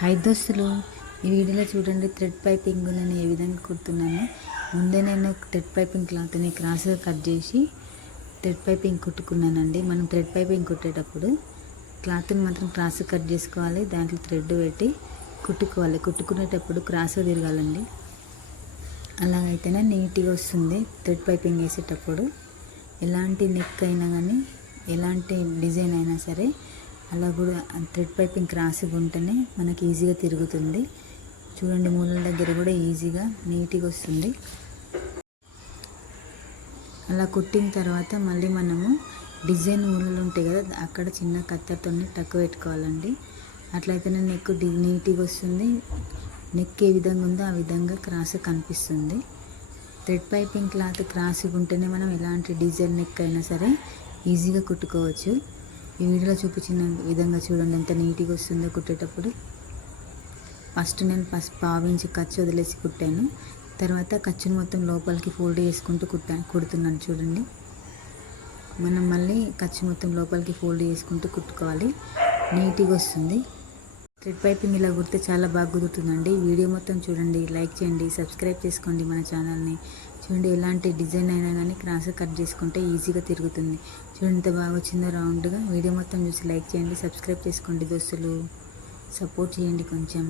Hi దోస్తులు, ఈ వీడియోలో చూడండి థ్రెడ్ పైపింగ్ నేను ఏ విధంగా కుడుతున్నాను. ముందే నేను థ్రెడ్ పైపింగ్ క్లాత్ని క్రాస్గా కట్ చేసి థ్రెడ్ పైపింగ్ కుట్టుకున్నానండి. మనం థ్రెడ్ పైపింగ్ కుట్టేటప్పుడు క్లాత్ని మాత్రం క్రాస్ కట్ చేసుకోవాలి, దాంట్లో థ్రెడ్ పెట్టి కుట్టుకోవాలి. కుట్టుకునేటప్పుడు క్రాస్గా తిరగాలండి, అలాగైతేనే నీట్గా వస్తుంది. థ్రెడ్ పైపింగ్ వేసేటప్పుడు ఎలాంటి నెక్ అయినా కానీ ఎలాంటి డిజైన్ అయినా సరే అలా కూడా థ్రెడ్ పైపింగ్ క్రాస్గా ఉంటేనే మనకి ఈజీగా తిరుగుతుంది. చూడండి, మూలల దగ్గర కూడా ఈజీగా నీట్గా వస్తుంది. అలా కుట్టిన తర్వాత మళ్ళీ మనము డిజైన్ మూలలు ఉంటాయి కదా, అక్కడ చిన్న కత్తెరతో టక్ పెట్టుకోవాలండి. అట్లయితేనే నెక్ నీట్గా వస్తుంది. నెక్ ఏ విధంగా ఉందో ఆ విధంగా క్రాస్ కనిపిస్తుంది. థ్రెడ్ పైపింగ్ క్లాత్ క్రాస్గా ఉంటేనే మనం ఎలాంటి డిజైన్ నెక్ అయినా సరే ఈజీగా కుట్టుకోవచ్చు. ఈ వీడియోలో చూపించిన విధంగా చూడండి ఎంత నీట్గా వస్తుందో కుట్టేటప్పుడు. ఫస్ట్ నేను పావించి ఖర్చు వదిలేసి కుట్టాను. తర్వాత ఖర్చుని మొత్తం లోపలికి ఫోల్డ్ చేసుకుంటూ కుడుతున్నాను. చూడండి, మనం మళ్ళీ ఖర్చు మొత్తం లోపలికి ఫోల్డ్ చేసుకుంటూ కుట్టుకోవాలి, నీట్గా వస్తుంది. థ్రెడ్ పైపింగ్ ఇలా కుడితే చాలా బాగా కుదురుతుందండి. వీడియో మొత్తం చూడండి, లైక్ చేయండి, సబ్స్క్రైబ్ చేసుకోండి మన ఛానల్ని. చూడండి, ఎలాంటి డిజైన్ అయినా కానీ క్రాస్ కట్ చేసుకుంటే ఈజీగా తిరుగుతుంది. చూడండి ఎంత బాగా వచ్చిందో రౌండ్గా. వీడియో మొత్తం చూసి లైక్ చేయండి, సబ్స్క్రైబ్ చేసుకోండి దోస్తులు, సపోర్ట్ చేయండి కొంచెం.